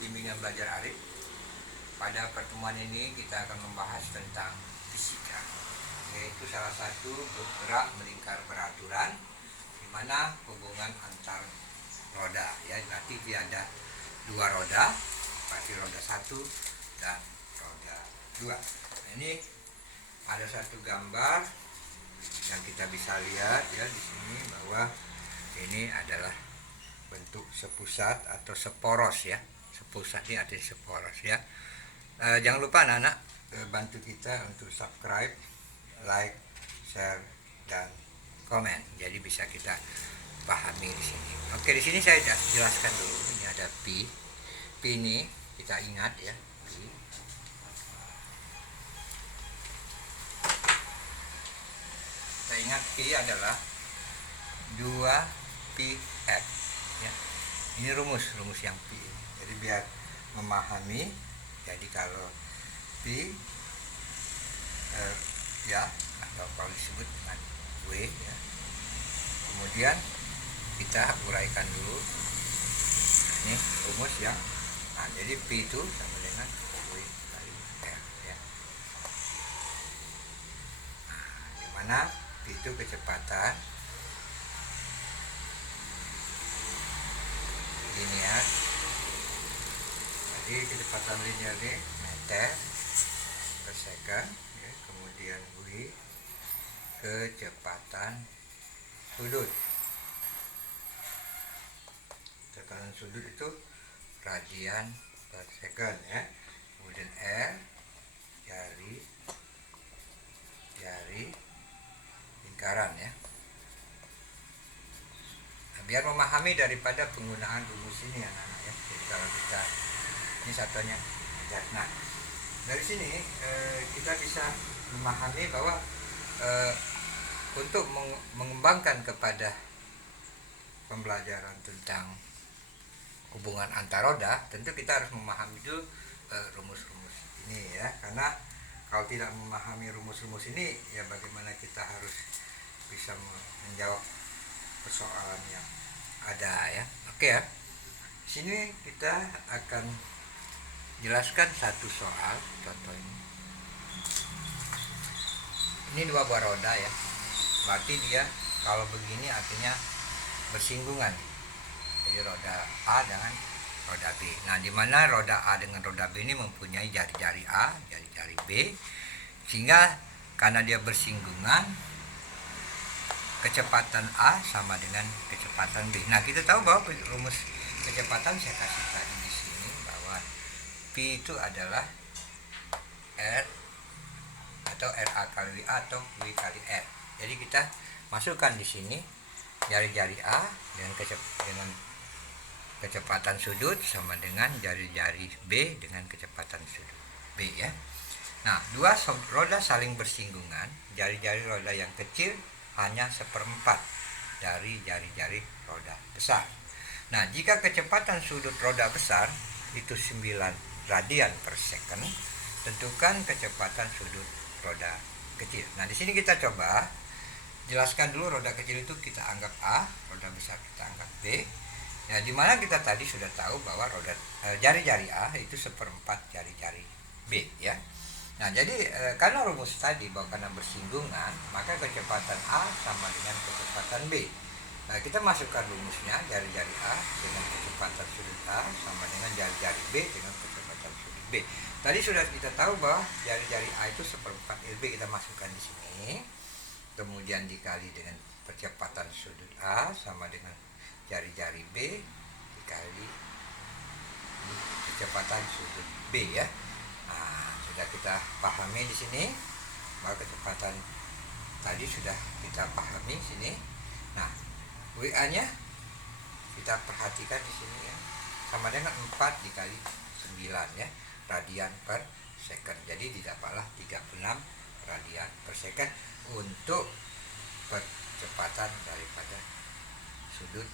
bimbingan belajar Arif. Pada pertemuan ini kita akan membahas tentang fisika, yaitu salah satu bergerak melingkar peraturan, di mana hubungan antar roda, ya nanti dia ada dua roda, berarti roda satu dan roda dua. Ini ada satu gambar yang kita bisa lihat ya di sini bahwa ini adalah bentuk sepusat atau seporos ya. Sepusat ini artinya seporos ya. Jangan lupa anak-anak bantu kita untuk subscribe, like, share, dan komen. Jadi bisa kita pahami di sini. Oke, di sini saya jelaskan dulu. Ini ada pi. Pi ini kita ingat ya. Pi. Kita ingat pi adalah 2 pi f. Ya. Ini rumus yang pi. Jadi biar memahami. Jadi kalau pi ya atau kalau disebut dengan W ya. Kemudian kita uraikan dulu. Ini rumus ya. Nah, jadi pi itu sama dengan W kali R ya. Nah, di mana pi itu kecepatan linear. Jadi kecepatan linear ini meter per second ya. Kemudian W kecepatan sudut. Kecepatan sudut itu radian per second ya. Kemudian R jari lingkaran ya. Nah, biar memahami daripada penggunaan rumus ini anak-anak ya. Jadi kalau kita ini satunya ajar. Nah, dari sini kita bisa memahami bahwa untuk mengembangkan kepada pembelajaran tentang hubungan antar roda, tentu kita harus memahami dulu rumus-rumus ini ya. Karena kalau tidak memahami rumus-rumus ini, ya bagaimana kita harus bisa menjawab persoalan yang ada ya. Oke ya. Di sini kita akan jelaskan satu soal contoh ini. Ini dua buah roda ya. Berarti dia kalau begini artinya bersinggungan. Jadi roda A dengan roda B. Nah, di mana roda A dengan roda B ini mempunyai jari-jari A, jari-jari B, sehingga karena dia bersinggungan, kecepatan A sama dengan kecepatan B. Nah, kita tahu bahwa rumus kecepatan saya kasih tadi di sini bahwa P itu adalah R atau RA kali A atau W kali R. Jadi kita masukkan di sini jari-jari A dengan kecepatan sudut sama dengan jari-jari B dengan kecepatan sudut B ya. Nah, dua roda saling bersinggungan, jari-jari roda yang kecil hanya 1/4 dari jari-jari roda besar. Nah, jika kecepatan sudut roda besar itu 9 radian per second, tentukan kecepatan sudut roda kecil. Nah, di sini kita coba jelaskan dulu. Roda kecil itu kita anggap A, roda besar kita anggap B. Nah, di mana kita tadi sudah tahu bahwa jari-jari A itu 1/4 jari-jari B ya. Nah, jadi karena rumus tadi bahwa karena bersinggungan, maka kecepatan A sama dengan kecepatan B. Nah, kita masukkan rumusnya, jari-jari A dengan kecepatan sudut A sama dengan jari-jari B dengan kecepatan sudut B. Tadi sudah kita tahu bahwa jari-jari A itu 1/4 LB, kita masukkan di sini. Kemudian dikali dengan kecepatan sudut A sama dengan jari-jari B dikali kecepatan sudut B ya. Nah, sudah kita pahami di sini bahwa kecepatan tadi sudah kita pahami sini. Nah, WA-nya kita perhatikan di sini ya. Sama dengan 4 dikali 9 ya, radian per second. Jadi didapatlah 36 radian per second untuk kecepatan daripada sudut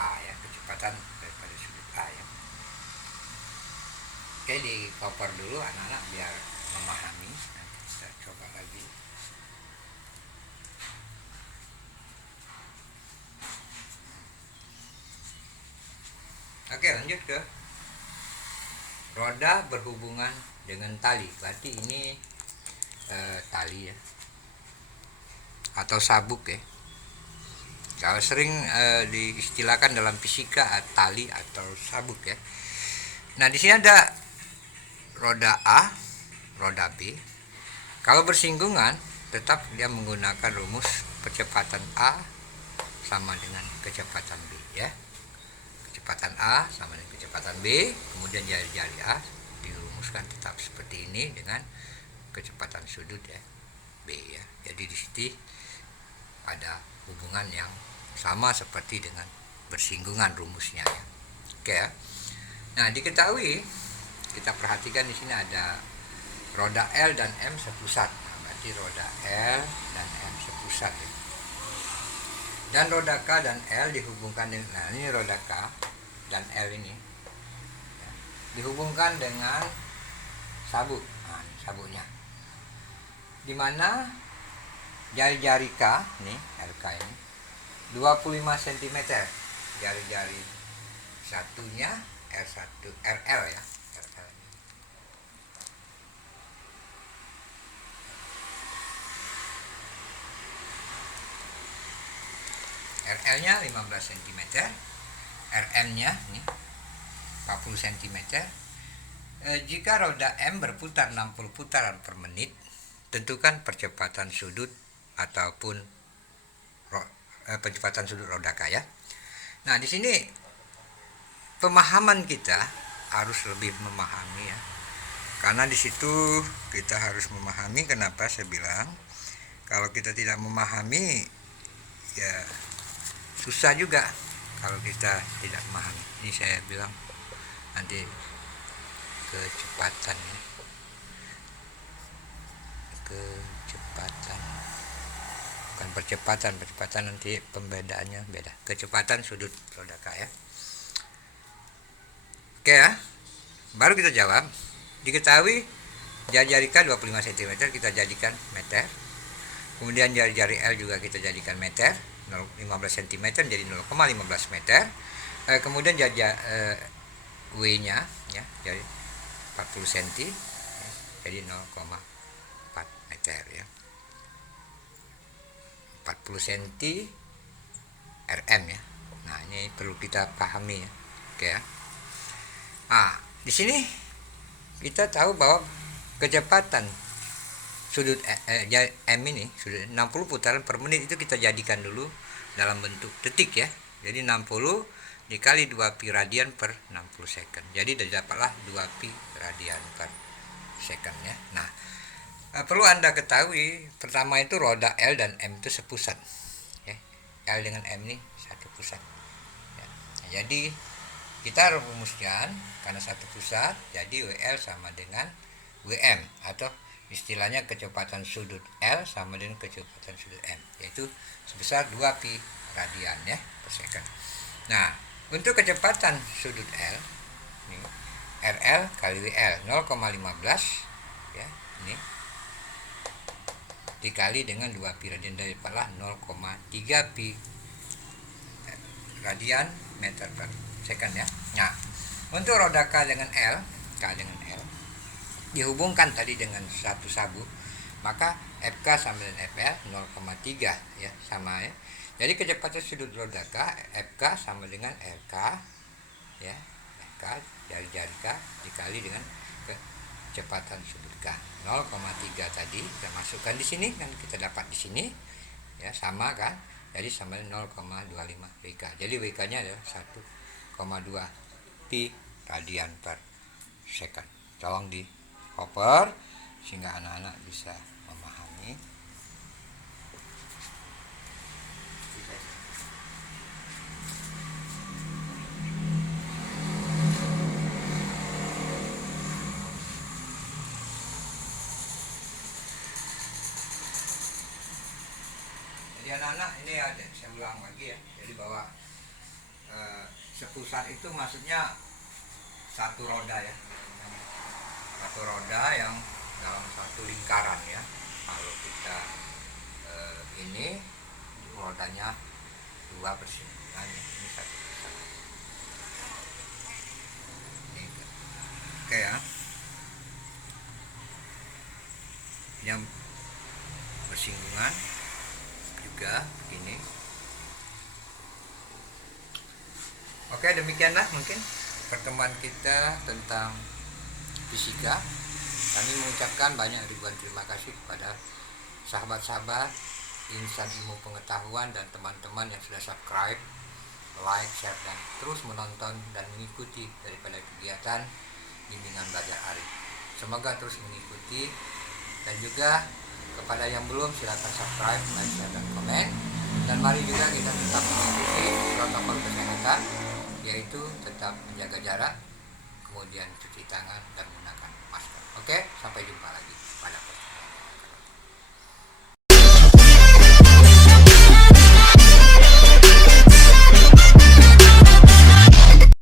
A ya, kecepatan daripada sudut A ya. Oke, di cover dulu anak-anak biar memahami. Nanti kita coba lagi. Oke, lanjut ke roda berhubungan dengan tali, berarti ini tali ya, atau sabuk ya. Kalau sering diistilahkan dalam fisika tali atau sabuk ya. Nah, di sini ada roda A, roda B. Kalau bersinggungan, tetap dia menggunakan rumus kecepatan A sama dengan kecepatan B ya. Kecepatan A sama dengan kecepatan B, kemudian jari-jari A dirumuskan tetap seperti ini dengan kecepatan sudut ya, B ya. Jadi di sini ada hubungan yang sama seperti dengan bersinggungan rumusnya ya. Oke ya. Nah, diketahui, kita perhatikan di sini ada roda L dan M sepusat. Nah, berarti roda L dan M sepusat ya. Dan roda K dan L dihubungkan dengan, nah ini roda K dan L ini ya, dihubungkan dengan sabuk. Nah, ini sabuknya. Dimana jari-jari K nih, RK ini 25 cm. Jari-jari satunya R1, RL ya. RL. RL-nya 15 cm, RM-nya nih 40 cm. Jika roda M berputar 60 putaran per menit, tentukan percepatan sudut ataupun percepatan sudut roda K ya. Nah, di sini pemahaman kita harus lebih memahami ya. Karena di situ kita harus memahami, kenapa saya bilang kalau kita tidak memahami ya susah juga kalau kita tidak memahami. Ini saya bilang nanti kecepatan ya. Kecepatan bukan percepatan nanti pembedaannya beda. Kecepatan sudut roda K ya. Oke ya. Baru kita jawab. Diketahui jari-jari K 25 cm kita jadikan meter. Kemudian jari-jari L juga kita jadikan meter. 15 cm jadi 0,15 meter. Kemudian W-nya ya, jadi 40 cm ya, jadi 0,4 meter ya. 40 cm RM ya. Nah, ini perlu kita pahami ya. Oke ya. Nah, di sini kita tahu bahwa kecepatan sudut M ini sudut 60 putaran per menit itu kita jadikan dulu dalam bentuk detik ya. Jadi 60 dikali 2 pi radian per 60 second. Jadi dapatlah 2 pi radian per second ya. Nah, perlu Anda ketahui, pertama itu roda L dan M itu sepusat ya. L dengan M ini satu pusat ya. Nah, jadi kita rumuskan karena satu pusat, jadi WL sama dengan WM, atau istilahnya kecepatan sudut L sama dengan kecepatan sudut M, yaitu sebesar 2 pi radian ya per second. Nah, untuk kecepatan sudut L ini RL kali WL 0,15 ya, ini dikali dengan 2 pi radian, dapatlah 0,3 pi radian meter per second ya. Nah, untuk roda K dengan L dihubungkan tadi dengan satu sabuk, maka FK sama dengan FL 0,3 ya, sama ya. Jadi kecepatan sudut roda K FK sama dengan LK ya, FK jari-jari K dikali dengan kecepatan sudut K 0,3 tadi kita masukkan di sini, kan kita dapat di sini ya, sama kan, jadi sama dengan 0,25 WK. Jadi WK nya adalah 1,2 pi radian per second. Tolong di koper sehingga anak-anak bisa memahami. Jadi anak-anak ini ada, saya ulang lagi ya. Jadi bahwa sepusat itu maksudnya satu roda ya, satu roda yang dalam satu lingkaran ya. Kalau kita ini rodanya dua bersinggungan ya. Ini satu pusat. Ini. Oke ya. kakinya bersinggungan juga begini. Oke, demikianlah mungkin pertemuan kita tentang fisika. Kami mengucapkan banyak ribuan terima kasih kepada sahabat-sahabat insan ilmu pengetahuan dan teman-teman yang sudah subscribe, like, share, dan terus menonton dan mengikuti daripada kegiatan bimbingan belajar Arif. Semoga terus mengikuti, dan juga kepada yang belum silakan subscribe, like, share, dan komen. Dan mari juga kita tetap mengikuti protokol kesehatan, yaitu tetap menjaga jarak, kemudian cuci tangan dan menggunakan masker. Oke, sampai jumpa lagi pada